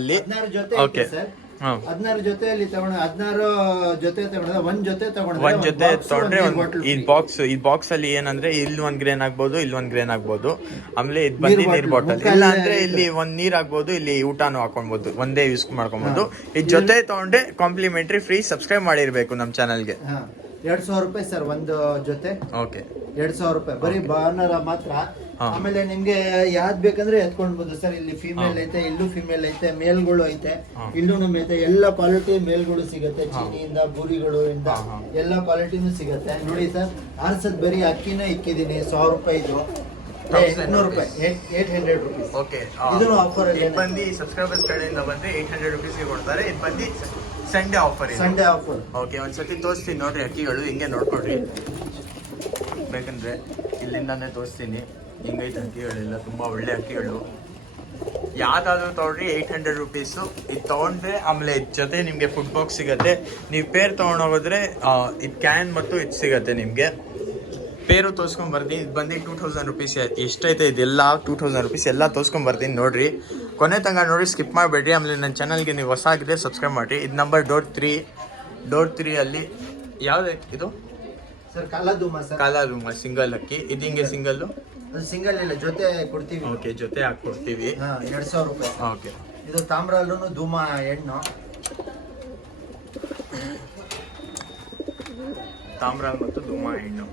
ಅಲ್ಲಿ 16 ಜೊತೆ okay sir. ಹಾ 16 ಜೊತೆಯಲ್ಲಿ ತಗೊಂಡು 16 ಜೊತೆ ತಗೊಂಡ್ರೆ ಒಂದ್ ಜೊತೆ ತಗೊಂಡ್ರೆ ಒಂದ್ ಜೊತೆ ತಗೊಂಡ್ರೆ ಈ ಬಾಕ್ಸ್ ಅಲ್ಲಿ ಏನಂದ್ರೆ ಇಲ್ಲಿ ಒಂದ್ ಗ್ರೇನ್ ಆಗ್ಬೋದು, ಇಲ್ಲಿ ಒಂದ್ ಗ್ರೇನ್ ಆಗ್ಬೋದು. ಆಮೇಲೆ ಇದು ಬಂದು ನೀರ್ ಬಾಟಲ್. ಇಲ್ಲ ಅಂದ್ರೆ ಇಲ್ಲಿ ಒಂದ್ ನೀರ್ ಆಗ್ಬೋದು, ಇಲ್ಲಿ ಊಟನೂ ಹಾಕೊಬಹುದು, ಒಂದೇ ಯೂಸ್ ಮಾಡ್ಕೊಬಹುದು. ಈ ಜೊತೆ ತಗೊಂಡ್ರೆ ಕಾಂಪ್ಲಿಮೆಂಟರಿ ಫ್ರೀ. ಸಬ್ಸ್ಕ್ರೈಬ್ ಮಾಡಿರ್ಬೇಕು ನಮ್ ಚಾನಲ್ಗೆ. 2,000 ರೂಪಾಯಿ ಸರ್ ಒಂದು ಜೊತೆ. ಓಕೆ 2,000 ರೂಪಾಯಿ ಬರೀ ಬಾನರ ಮಾತ್ರ. ಆಮೇಲೆ ನಿಮ್ಗೆ ಯಾವ್ದ್ ಬೇಕಂದ್ರೆ ಎತ್ಕೊಂಡ್ಬೋದು ಸರ್. ಇಲ್ಲಿ ಫಿಮೇಲ್ ಐತೆ, ಇಲ್ಲೂ ಫಿಮೇಲ್ ಐತೆ, ಮೇಲ್ಗಳು ಐತೆ, ಇಲ್ಲೂ ಐತೆ. ಎಲ್ಲ ಕ್ವಾಲಿಟಿ ಮೇಲ್ಗಳು ಸಿಗುತ್ತೆ. ಚೀನಿಯಿಂದ ಬೂರಿಗಳು ಇಂದ ಎಲ್ಲ ಕ್ವಾಲಿಟಿನೂ ಸಿಗುತ್ತೆ. ನೋಡಿ ಸರ್, ಆರ್ಸದ್ ಬರೀ ಅಕ್ಕಿನೇ ಇಕ್ಕಿದೀನಿ. 1,000 ರೂಪಾಯಿ ಇದು, 800 ರೂಪಾಯಿ, 800 ರುಪೀಸ್. ಓಕೆ, ಇದನ್ನು ಆಫರ್ ಅಲ್ಲಿ ಬಂದು ಸಬ್ಸ್ಕ್ರೈಬರ್ಸ್ ಕಡೆಯಿಂದ ಬಂದ್ರೆ 800 ರುಪೀಸ್ಗೆ ಕೊಡ್ತಾರೆ. ಇದು ಬಂದು Sunday offer. Sunday offer. Okay, ಒಂದ್ಸತಿ ತೋರಿಸ್ತೀನಿ ನೋಡ್ರಿ ಅಕ್ಕಿಗಳು. ಹಿಂಗೆ ನೋಡ್ಕೊಡ್ರಿ, ಬೇಕಂದ್ರೆ ಇಲ್ಲಿಂದಾನೇ ತೋರಿಸ್ತೀನಿ. ಹಿಂಗೈತೆ ಅಕ್ಕಿಗಳೆಲ್ಲ, ತುಂಬಾ ಒಳ್ಳೆ ಅಕ್ಕಿಗಳು. ಯಾವ್ದಾದ್ರು ತಗೊಂಡ್ರಿ 800 ರುಪೀಸು. ಇದು ತಗೊಂಡ್ರೆ ಆಮೇಲೆ ಇದ್ ಜೊತೆ ನಿಮ್ಗೆ ಫುಡ್ ಬಾಕ್ಸ್ ಸಿಗತ್ತೆ. ನೀವು ಪೇರ್ ತಗೊಂಡೋಗಿದ್ರೆ ಇದು ಕ್ಯಾನ್ ಮತ್ತು ಇದು ಸಿಗತ್ತೆ ನಿಮ್ಗೆ. ಪೇರು ತೋರಿಸ್ಕೊಂಡ್ ಬರ್ತೀನಿ. ಇದು ಬಂದು 2000 ರುಪೀಸ್. ಎಷ್ಟೈತೆ ಇದೆಲ್ಲ 2000 ರುಪೀಸ್ ಎಲ್ಲ ತೋರಿಸ್ಕೊಂಡ್ ಬರ್ತೀನಿ ನೋಡ್ರಿ. ಕೊನೆ ತನಕ ನೋಡಿ, ಸ್ಕಿಪ್ ಮಾಡಬೇಡ್ರಿ. ಆಮೇಲೆ ನನ್ನ ಚಾನಲ್ಗೆ ನೀವು ಹೊಸ ಆಗಿದ್ರೆ ಸಬ್ಸ್ಕ್ರೈಬ್ ಮಾಡಿರಿ. ಇದು ನಂಬರ್ ಡೋರ್ 3 ಅಲ್ಲಿ ಯಾವ್ದು ಇದು ಸರ್? ಕಾಲಾದೂಮ ಸರ್. ಕಾಲಾದೂಮ ಸಿಂಗಲ್ ಅಕ್ಕಿ. ಇದು ಹಿಂಗೆ ಸಿಂಗಲ್ಲು? ಸಿಂಗಲ್ ಇಲ್ಲ, ಜೊತೆ ಕೊಡ್ತೀವಿ. ಓಕೆ, ಜೊತೆ ಹಾಕ್ಕೊಡ್ತೀವಿ. 2,000 ರೂಪಾಯಿ. ಓಕೆ, ಇದು ತಾಮ್ರಲ್ಲೂ ಧೂಮ ಹೆಣ್ಣು. ತಾಮ್ರ ಮತ್ತು ಧೂಮ ಹೆಣ್ಣು.